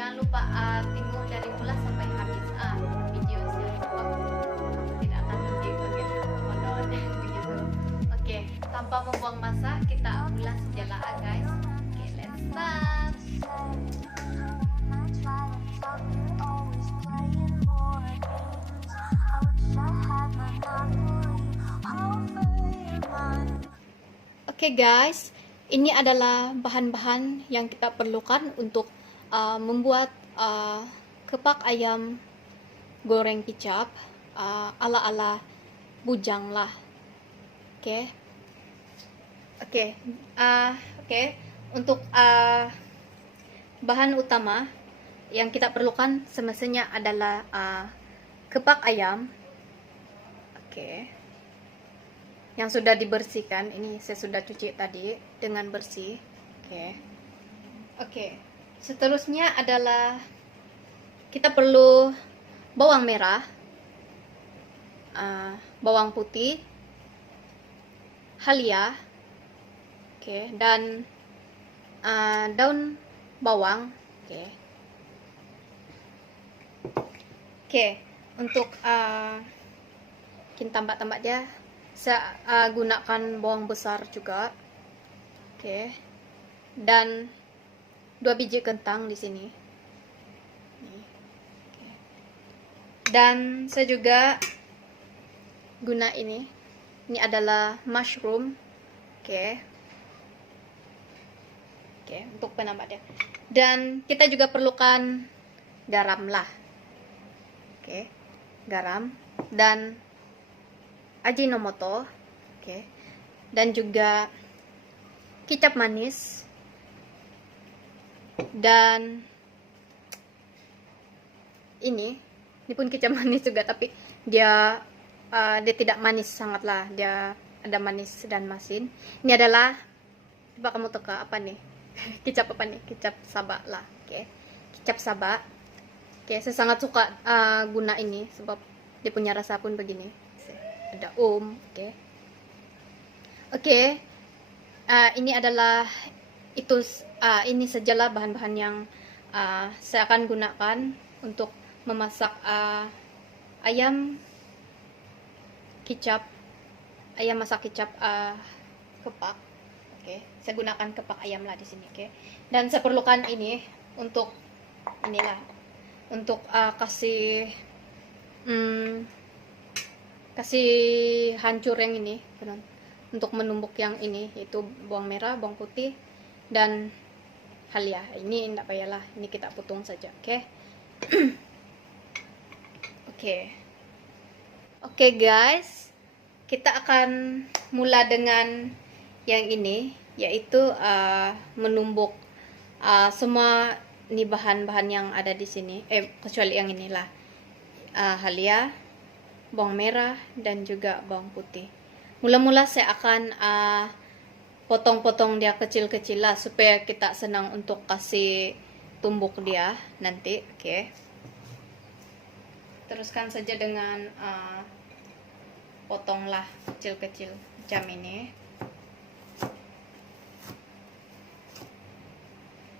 jangan lupa tengok dari mula sampai habis video saya, sebab aku tidak akan lebih bagian menonton video itu. Oke, tanpa membuang masa kita ulas saja guys. Oke, let's start. Oke guys, ini adalah bahan-bahan yang kita perlukan untuk membuat kepak ayam goreng kicap ala-ala bujang lah. Oke. Untuk bahan utama yang kita perlukan semestinya adalah kepak ayam. Oke. Yang sudah dibersihkan. Ini saya sudah cuci tadi dengan bersih. Oke. Seterusnya adalah kita perlu bawang merah, bawang putih, halia, dan daun bawang. Untuk kita tambah dia, saya gunakan bawang besar juga. Dan 2 biji kentang di sini. Dan saya juga guna ini. Ini adalah mushroom. Untuk penambah dia. Dan kita juga perlukan garam lah. Garam dan Ajinomoto, dan juga kecap manis, dan ini pun kecap manis juga, tapi dia tidak manis sangat lah, dia ada manis dan masin. Ini adalah, coba kamu teka apa nih? Kecap apa nih? Kecap Saba lah. Kecap Saba. Saya sangat suka guna ini sebab dia punya rasa pun begini. Ada ini adalah ini sajalah bahan-bahan yang saya akan gunakan untuk memasak ayam masak kicap kepak. Saya gunakan kepak ayam lah di sini. Dan saya perlukan ini untuk untuk kasih hancur yang ini, untuk menumbuk yang ini, yaitu bawang merah, bawang putih, dan halia. Ini tidak payahlah, ini kita potong saja. Oke guys, kita akan mula dengan yang ini, yaitu menumbuk semua ini bahan-bahan yang ada di sini, kecuali yang inilah, halia, bawang merah, dan juga bawang putih. Mula-mula saya akan potong-potong dia kecil-kecil lah, supaya kita senang untuk kasih tumbuk dia nanti. Teruskan saja dengan potonglah kecil-kecil macam ini.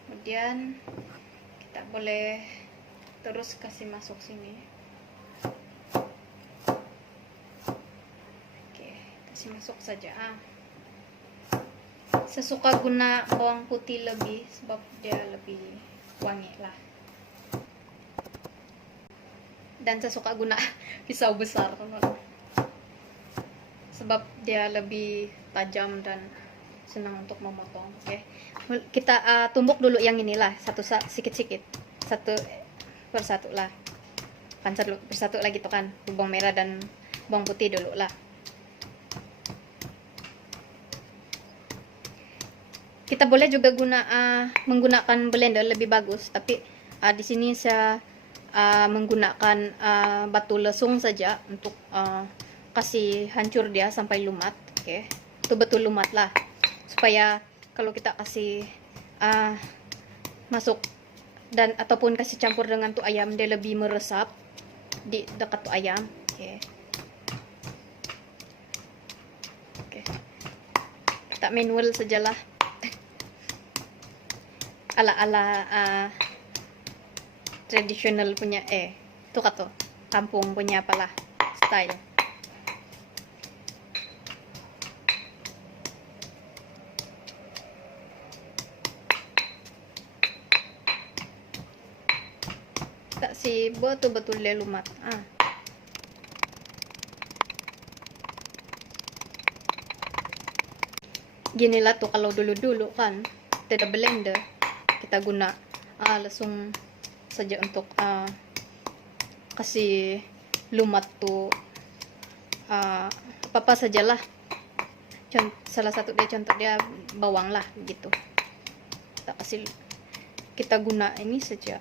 Kemudian kita boleh terus kasih masuk sini. Masuk saja. Saya suka guna bawang putih lebih sebab dia lebih wangi lah. Dan saya suka guna pisau besar sebab dia lebih tajam dan senang untuk memotong. Kita tumbuk dulu yang inilah, sikit-sikit, satu persatu lah. Kan satu persatu lagi tuh kan, bawang merah dan bawang putih dulu lah. Kita boleh juga menggunakan blender, lebih bagus, tapi di sini saya menggunakan batu lesung saja untuk kasih hancur dia sampai lumat. Betul-betul lumat lah, supaya kalau kita kasih masuk dan ataupun kasih campur dengan tuh ayam, dia lebih meresap di dekat tuh ayam. Kita manual sajalah, ala-ala tradisional punya itu kato kampung punya apalah style. Tak si buat tuh betul dia lumat. Ginilah tuh kalau dulu-dulu kan tidak blender, kita guna langsung saja untuk kasih lumat tuh apa sajalah. Salah satu dia contoh dia bawang lah gitu, kita guna ini saja.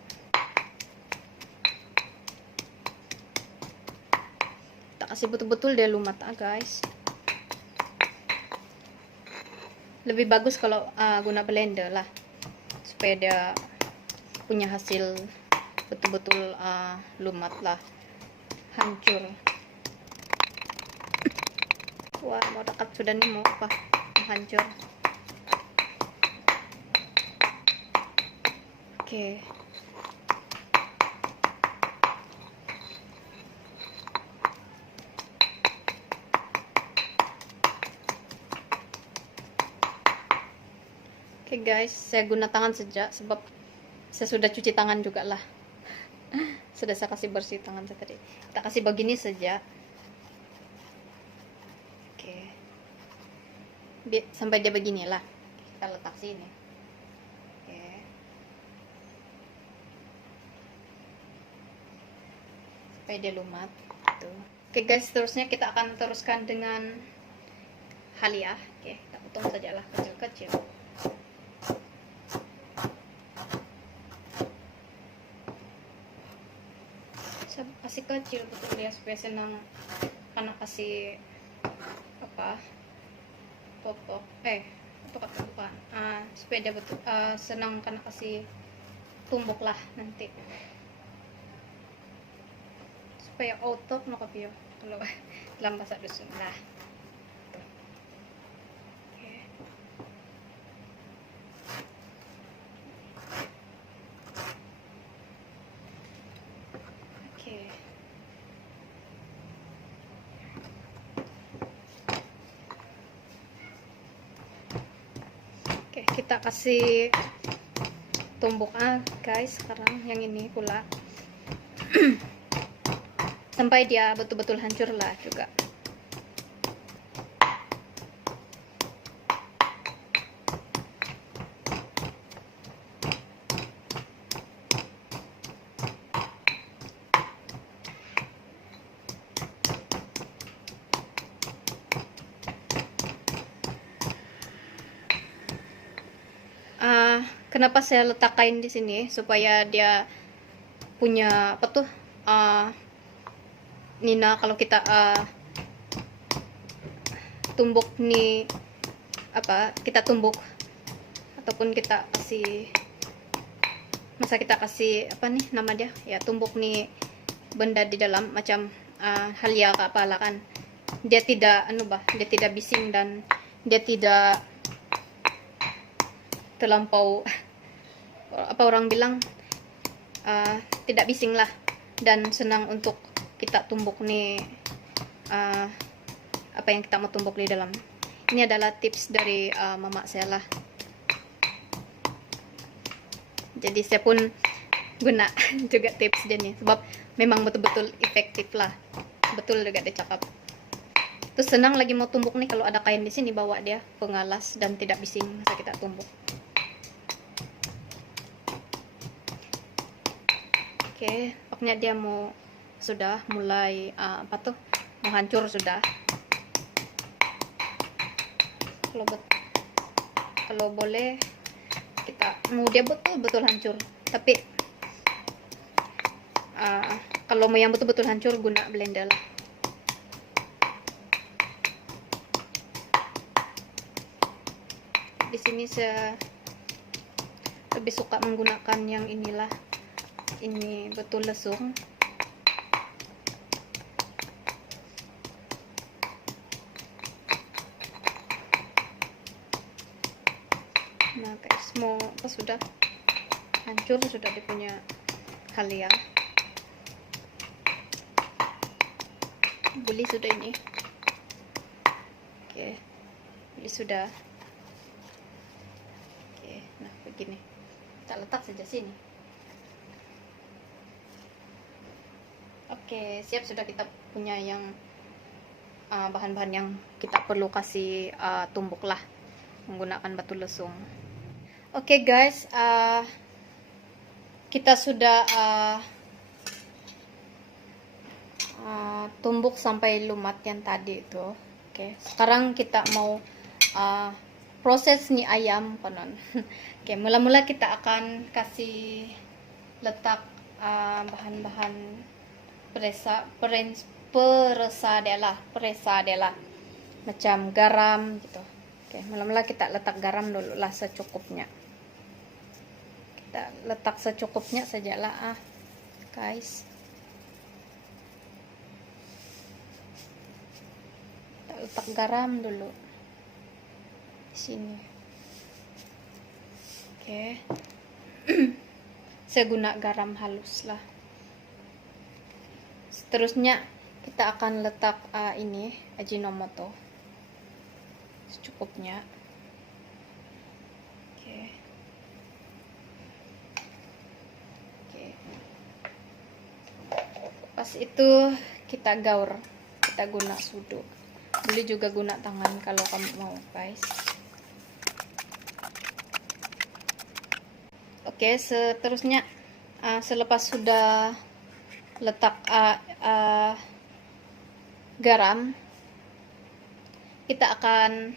Tak kasih betul-betul dia lumat guys. Lebih bagus kalau guna blender lah, supaya dia punya hasil betul-betul lumat lah, hancur. Wah, mau dekat sudah nih, mau apa hancur. Oke. Oke guys, saya guna tangan saja sebab saya sudah cuci tangan juga lah. Sudah saya kasih bersih tangan saya tadi. Kita kasih begini saja. Oke. Sampai dia begini lah. Kita letak sini. Oke. Supaya dia lumat. Tuh. Oke guys, terusnya kita akan teruskan dengan halia. Oke, kita potong saja lah kecil-kecil. Kasih kecil betul ya, supaya senang karena kasih apa popok itu kata bukan supaya dia betul senang karena kasih tumbuk lah nanti, supaya otot no kapio kalau dalam bahasa dusun lah. Kita kasih tumbuk guys sekarang yang ini pula sampai dia betul-betul hancur lah juga. Kenapa saya letak kain di sini, supaya dia punya apa tuh Nina kalau kita tumbuk nih apa kita tumbuk ataupun kita kasih kita kasih apa nih nama dia ya, tumbuk nih benda di dalam macam halia ke apalah kan, dia tidak dia tidak bising dan dia tidak terlampau apa orang bilang tidak bising lah, dan senang untuk kita tumbuk nih apa yang kita mau tumbuk di dalam. Ini adalah tips dari mama saya lah, jadi saya pun guna juga tips dia nih, sebab memang betul-betul efektif lah, betul juga dia cakap. Terus senang lagi mau tumbuk nih kalau ada kain di sini, bawa dia pengalas dan tidak bising masa kita tumbuk. Oke, pokoknya dia sudah mulai apa tuh mau hancur sudah. Kalau boleh kita mau dia betul-betul hancur, tapi kalau mau yang betul-betul hancur guna blender lah. Di sini saya lebih suka menggunakan yang inilah. Ini betul lesung. Nah guys, mau apa sudah hancur, sudah dia punya halia. Beli sudah ini. Oke, beli sudah. Oke, nah begini. Kita letak saja sini. Oke, siap, sudah kita punya yang bahan-bahan yang kita perlu kasih tumbuk lah menggunakan batu lesung. Oke guys, kita sudah tumbuk sampai lumat yang tadi itu. Oke, sekarang kita mau proses nih ayam konon. Oke, mula-mula kita akan kasih letak bahan-bahan peresa dela macam garam gitu. Oke, mula-mula kita letak garam dulu lah secukupnya. Kita letak secukupnya sajalah guys. Kita letak garam dulu di sini. Oke. Saya guna garam halus lah. Seterusnya kita akan letak ini Ajinomoto secukupnya. Oke. Oke. Pas itu kita gaur, kita guna sudu. Boleh juga guna tangan kalau kamu mau guys. Oke, seterusnya selepas sudah letak garam, kita akan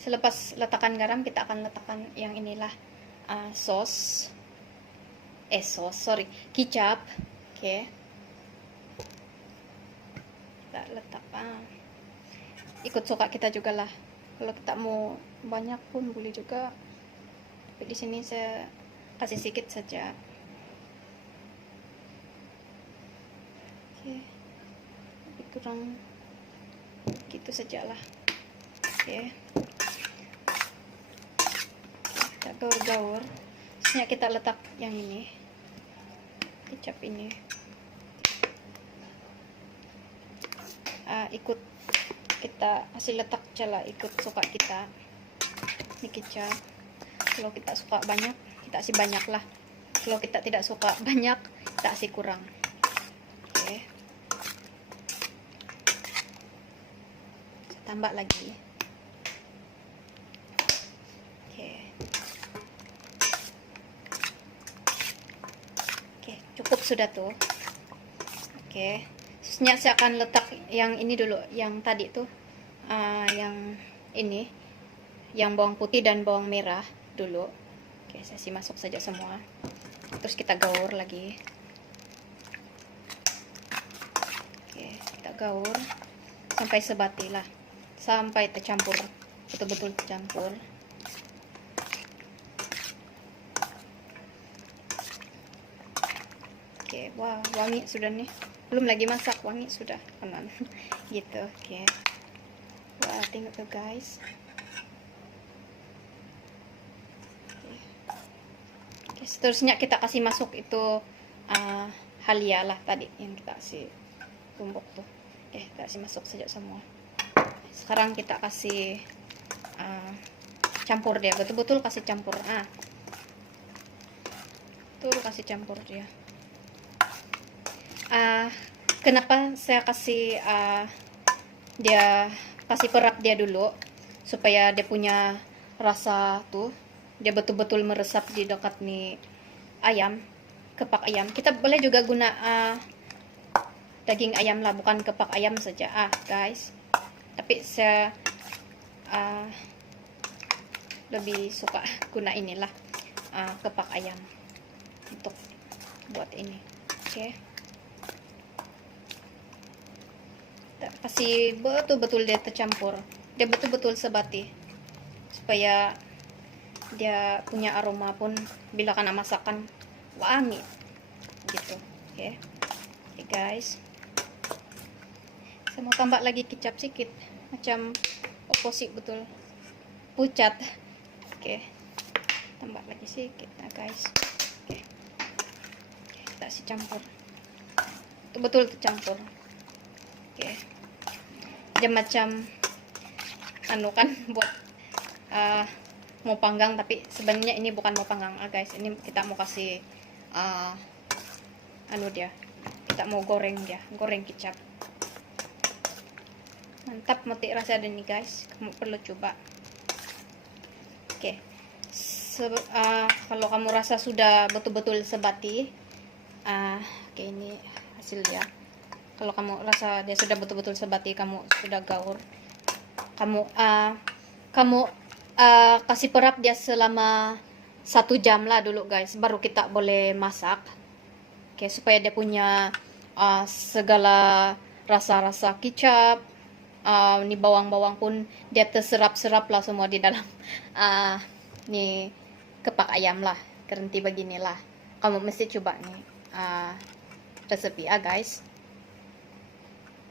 selepas letakkan garam kita akan letakkan yang inilah kicap. Oke, kita letak ikut suka kita juga lah. Kalau kita mau banyak pun boleh juga, tapi di sini saya kasih sedikit saja. Lebih kurang gitu sajalah. Oke, kita gaur-gaur. Terusnya kita letak yang ini, kecap ini. Ikut kita kasih letak jala, ikut suka kita. Ini kecap. Kalau kita suka banyak, kita kasih banyak lah. Kalau kita tidak suka banyak, kita kasih kurang. Oke. Tambah lagi. Oke. Oke, cukup sudah tuh. Oke. Terusnya saya akan letak yang ini dulu, yang tadi tuh yang ini, yang bawang putih dan bawang merah dulu. Oke, saya sih masuk saja semua. Terus kita gaur lagi. Oke, kita gaur sampai sebati lah. Sampai tercampur, betul-betul tercampur. Oke, wah, wangi sudah nih. Belum lagi masak, wangi sudah konon. Gitu. Oke. Wah, tengok tuh guys. Oke, seterusnya kita kasih masuk itu halia lah tadi yang kita kasih tumbuk tuh. Oke, kita kasih masuk saja semua. Sekarang kita kasih campur dia, betul-betul kasih campur. Betul kasih campur dia. Kenapa saya kasih dia kasih perap dia dulu, supaya dia punya rasa tuh, dia betul-betul meresap di dekat nih ayam, kepak ayam. Kita boleh juga guna daging ayam lah, bukan kepak ayam saja guys. Tapi saya lebih suka guna inilah kepak ayam untuk buat ini. Oke. Kita kasih betul-betul dia tercampur, dia betul-betul sebati, supaya dia punya aroma pun bila kena masakan wangi gitu. Oke. Oke guys, saya mau tambah lagi kecap sedikit, macam opposite betul, pucat. Oke, tambah lagi sedikit guys. Oke. kita si campur. Betul tercampur. Oke. Dia macam anu kan buat mau panggang, tapi sebenarnya ini bukan mau panggang guys. Ini kita mau kasih anu dia. Kita mau goreng dia, goreng kicap. Mantap mati rasa nih guys. Kamu perlu coba. Oke. Kalau kamu rasa sudah betul-betul sebati, oke, ini hasilnya. Kalau kamu rasa dia sudah betul-betul sebati, kamu sudah gaur, kamu kasih perap dia selama 1 jam lah dulu guys, baru kita boleh masak. Oke, supaya dia punya segala rasa-rasa kicap, ini bawang-bawang pun dia terserap-serap lah semua di dalam nih kepak ayam lah, kerenti beginilah. Kamu mesti coba nih resepi guys.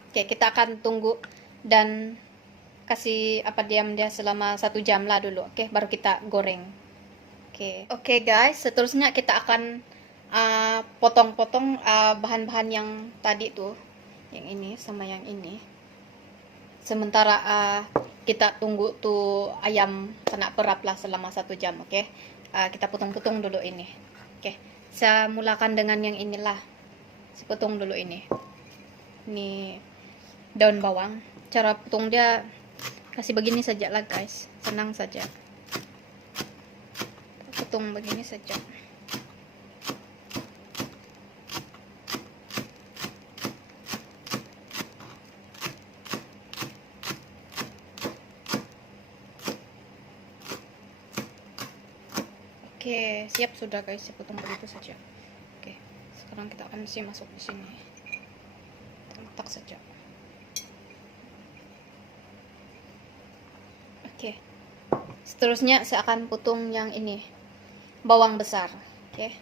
Oke, kita akan tunggu dan kasih diam dia selama 1 jam lah dulu. Oke, baru kita goreng. Oke guys, seterusnya kita akan potong-potong bahan-bahan yang tadi tuh, yang ini sama yang ini. Sementara kita tunggu tuh ayam kena perap lah selama 1 jam. Oke, kita potong-potong dulu ini. Oke, saya mulakan dengan yang inilah. Saya potong dulu ini daun bawang. Cara potong dia kasih begini saja lah guys, senang saja, potong begini saja. Oke, siap sudah guys, saya potong begitu saja. Oke, sekarang kita akan masuk di sini, letak saja. Oke, seterusnya saya akan potong yang ini, bawang besar. Oke,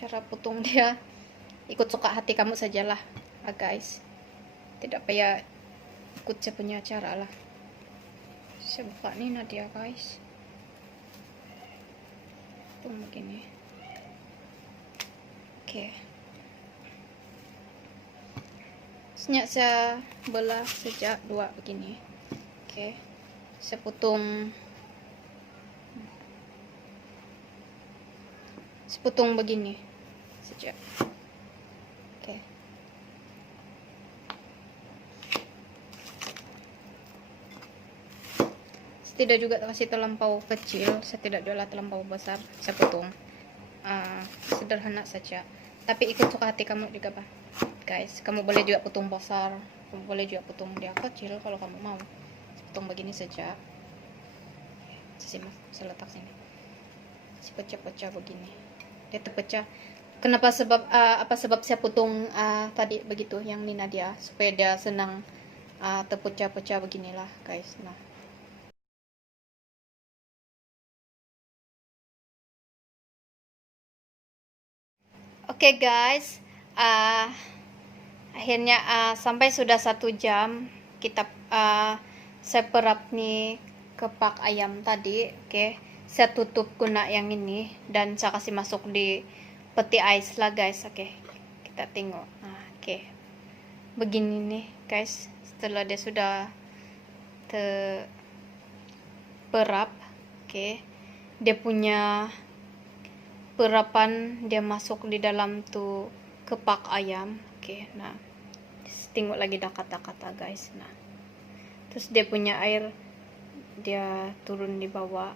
cara potong dia ikut suka hati kamu sajalah guys, tidak payah ikut saya punya cara lah. Saya buka nih Nadia guys, potong begini. Oke, seterusnya saya belah sejak 2 begini. Oke, saya potong begini saja. Oke, saya tidak juga kasih terlampau kecil, saya tidak jual terlampau besar, saya potong sederhana saja, tapi ikut suka hati kamu juga pak guys. Kamu boleh juga potong besar, kamu boleh juga potong dia kecil kalau kamu mau. Potong begini saja. Saya letak sini, saya pecah-pecah begini, dia terpecah. Kenapa? Sebab apa sebab saya potong tadi begitu yang Nina dia, supaya dia senang terpecah-pecah beginilah guys. Nah, oke guys, akhirnya sampai sudah 1 jam kita saya perap nih kepak ayam tadi. Oke, saya tutup guna yang ini dan saya kasih masuk di peti ais lah guys. Oke, kita tengok. Oke, begini nih guys, setelah dia sudah terperap. Oke, dia punya perapan, dia masuk di dalam tuh kepak ayam. Oke, nah tengok lagi dah kata-kata guys. Nah, terus dia punya air dia turun di bawah,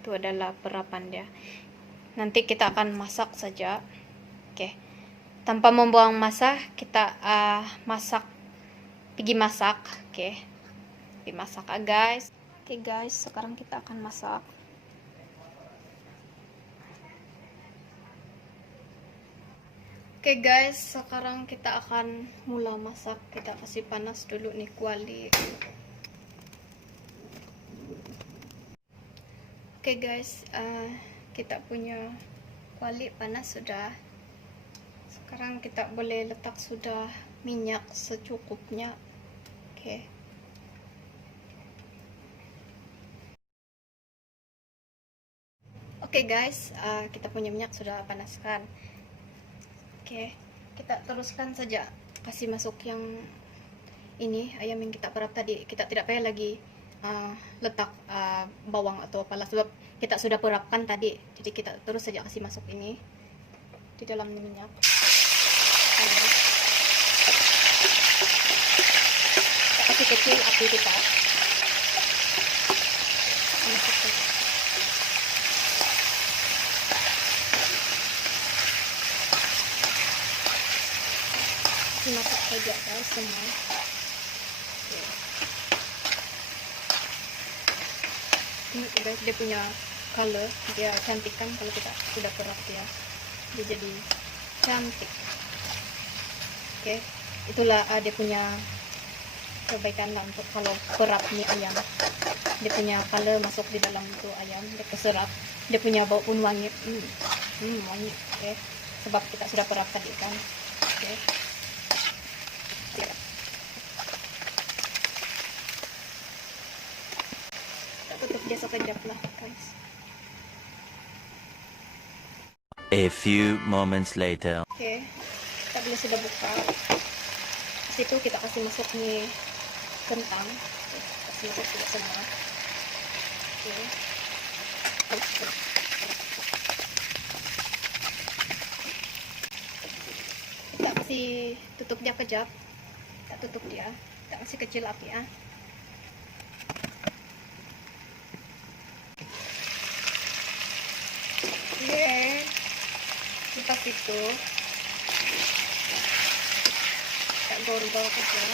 itu adalah perapan dia. Nanti kita akan masak saja. Oke, tanpa membuang masa kita pergi masak. Oke, pergi masak guys. Oke guys, sekarang kita akan masak. Oke guys, sekarang kita akan mulai masak. Kita kasih panas dulu nih kuali. Oke guys, kita punya kuali panas sudah. Sekarang kita boleh letak sudah minyak secukupnya. Oke. Oke guys, kita punya minyak sudah panaskan. Oke, kita teruskan saja, kasih masuk yang ini ayam yang kita perap tadi. Kita tidak payah lagi letak bawang atau apalah, sebab kita sudah perapkan tadi. Jadi kita terus saja kasih masuk ini di dalam minyak. Kita kasih kecil api kita. Masuk saja. Masuk saja guys semua. Ini guys, dia punya color, dia cantik kan kalau kita sudah perap dia jadi cantik. Oke, itulah dia punya kebaikan lah untuk kalau perap mie ayam. Dia punya color masuk di dalam itu ayam, dia keserap, dia punya bau pun wangi, wangi. Oke, sebab kita sudah perap tadi kan. Oke. Tutup dia sekejap lah guys. A few moments later. Oke, kita bila sudah buka, di situ kita kasih masuk nih kentang. Oke, kasih masuk juga semua. Oke. Kita kasih tutup dia kejap. Kita tutup dia. Kita kasih kecil api ya. Oke, lepas itu kita goreng aja.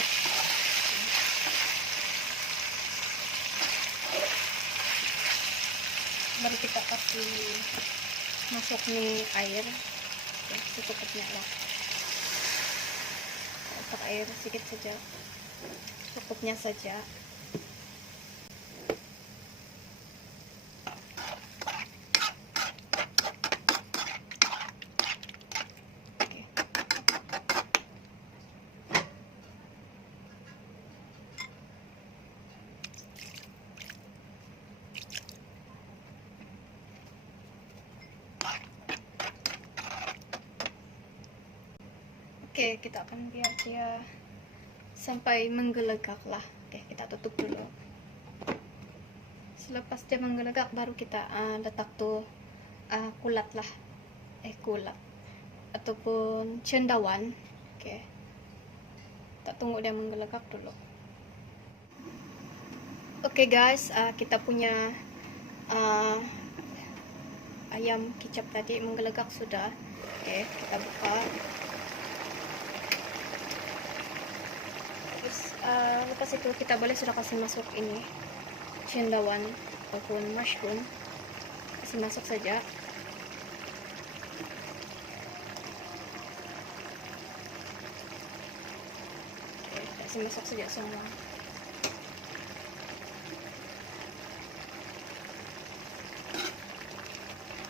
Baru kita kasih masuk nih air. Oke, secukupnya lah. Untuk air sedikit saja, cukupnya saja. Oke, kita akan biar dia sampai menggelegak lah. Oke, kita tutup dulu. Selepas dia menggelegak, baru kita letak tuh kulat lah. Kulat ataupun cendawan. Oke, kita tunggu dia menggelegak dulu. Oke guys, kita punya ayam kicap tadi menggelegak sudah. Oke, kita buka. Lepas itu kita boleh sudah kasih masuk ini cendawan ataupun mushroom, kasih masuk saja. Oke, kasih masuk saja semua.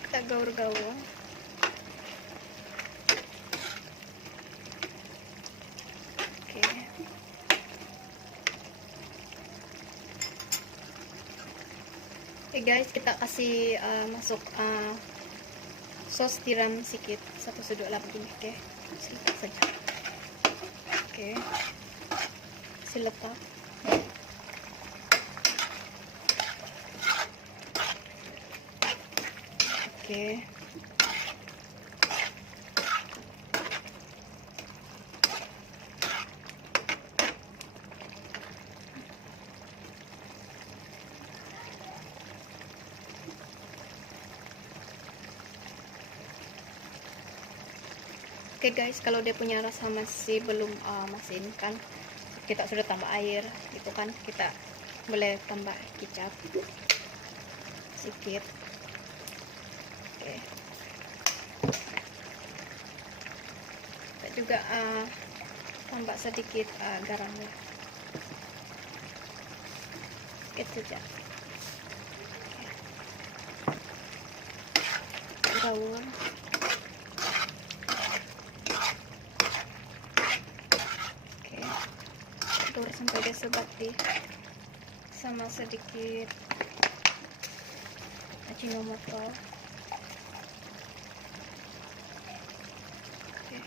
Kita gaur-gaur. Oke guys, kita kasih masuk sos tiram sedikit, 1 sendok lah begini. Oke, sedikit saja. Oke, kasih letak. Oke. Oke guys, kalau dia punya rasa masih belum masin kan, kita sudah tambah air gitu kan, kita boleh tambah kecap sedikit. Oke, kita juga tambah sedikit garam ya, sedikit saja. Gaul. Sampai dia sebati sama sedikit Ajinomoto. Oke.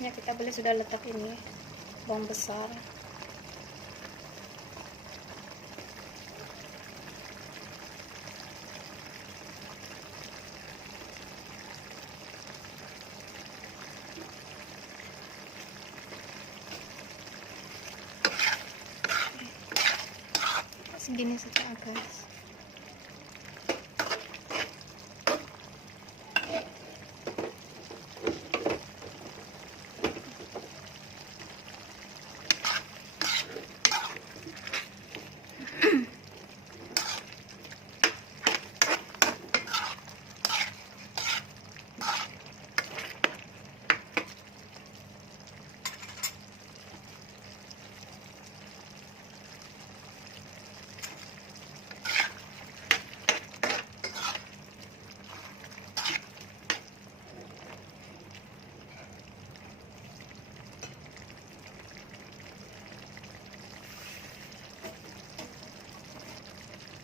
Ya, kita boleh sudah letak ini bawang besar. Segini saja guys.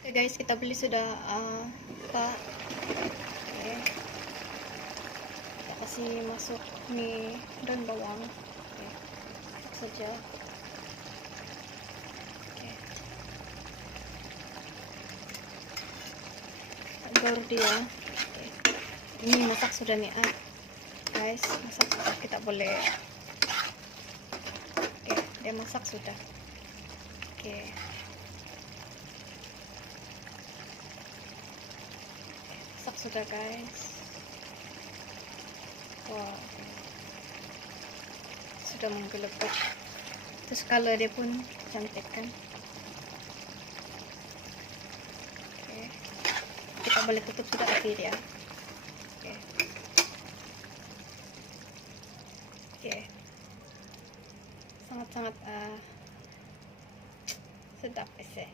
Oke guys, kita beli sudah oke. Kita kasih masuk mie dan bawang. Oke, masuk saja. Oke, baru dia. Oke. Ini masak sudah nih guys, masak sudah. Kita boleh. Oke, dia masak sudah. Oke. Masak sudah guys. Wow, sudah menggelepar. Terus kalau dia pun cantik kan. Oke, kita boleh tutup sudah api dia. Oke, oke, sangat-sangat sedap sih.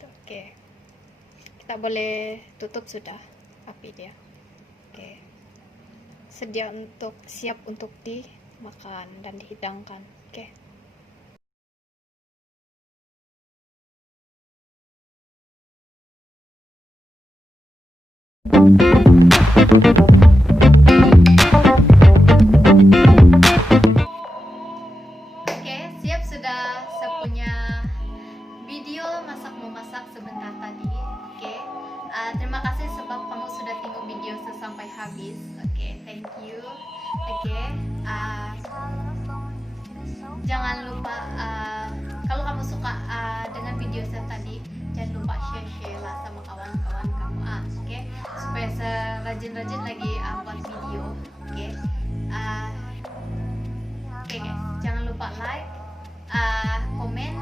Oke, kita boleh tutup sudah api dia. Oke, siap untuk dimakan dan dihidangkan. Oke. Oke, siap sudah saya punya video memasak sebentar tadi. Oke. Terima kasih sebab kamu sudah tengok video sampai habis. Oke, thank you. Oke. Jangan lupa kalau kamu suka dengan video saya tadi, jangan lupa share lah sama kawan-kawan kamu. Oke. Supaya saya rajin-rajin lagi buat video. Oke. Oke guys, jangan lupa like, komen,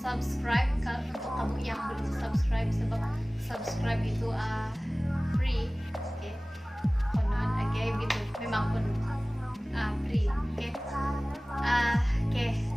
subscribe untuk kamu yang belum subscribe, sebab subscribe itu free. Oke, konon oke gitu, memang pun free. Oke, oke.